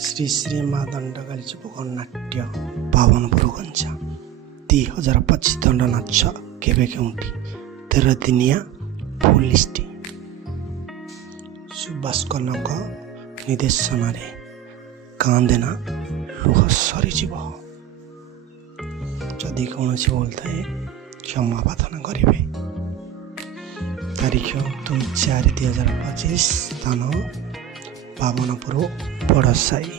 श्री श्री माँ दंडकाली जुबक नाट्य पावनपुर गंजा 2025 दंड नाच केबे केउंठी 13 दिनिया फुल लिस्ट सुभाष कन्नक निर्देशन कांदेना लुह सरीजीव जदि कौन भूल थाए क्षमा प्रार्थना करेंगे। तारीख 2/4/2025 स्थान पावनपुर बड़साई।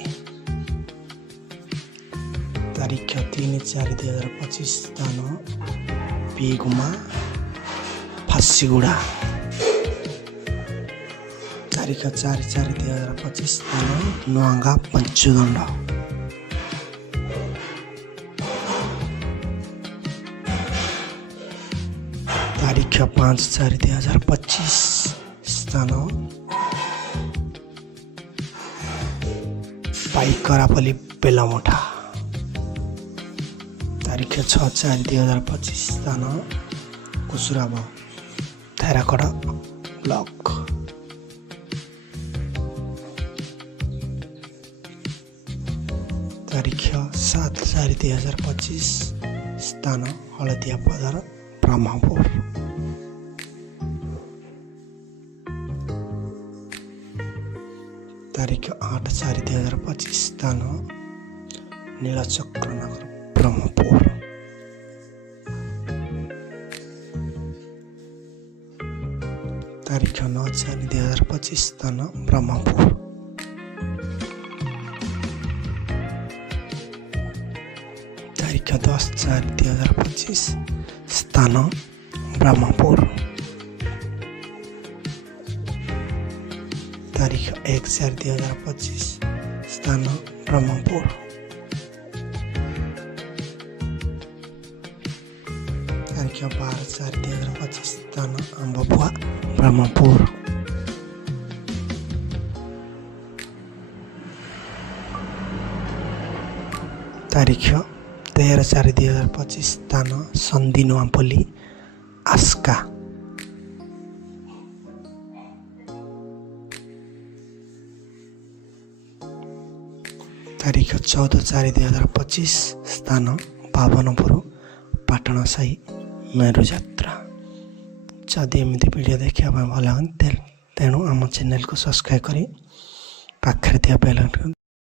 तारीख 3/4/2025 स्थान पीगुमा फासीगुड़ा। तारीख 4/4/2025 स्थान नुआंगा पंचुदंड। तारीख 5/4/2025 स्थान पाइकरापल्ली बेलमठा। तारीख 6/4/2025 स्थान कुसुराब थेराकड़ ब्लॉक। तारीख 7/4/2025 स्थान हलदिया पदर ब्रह्मपुर। तारीख 8/4/2025 स्थान नीलचक्रनगर ब्रह्मपुर। तारीख 9/4/2025 स्थान ब्रह्मपुर। तारीख 10/4/2025 स्थान ब्रह्मपुर। तारीख 1/4/2025 स्थान ब्रह्मपुर। तारीख 12/4/2025 स्थान अम्बपुआ ब्रह्मपुर। तारीख 13/4/2025 स्थान संदी नुआपल्ली आस्का। तारीख 14/4/2025 स्थान पावनपुर पाटणसाही मेरु यात्रा। जदि एमती वीडियो देखा भल तेणु आम चैनल को सब्सक्राइब करी पाखरे बेल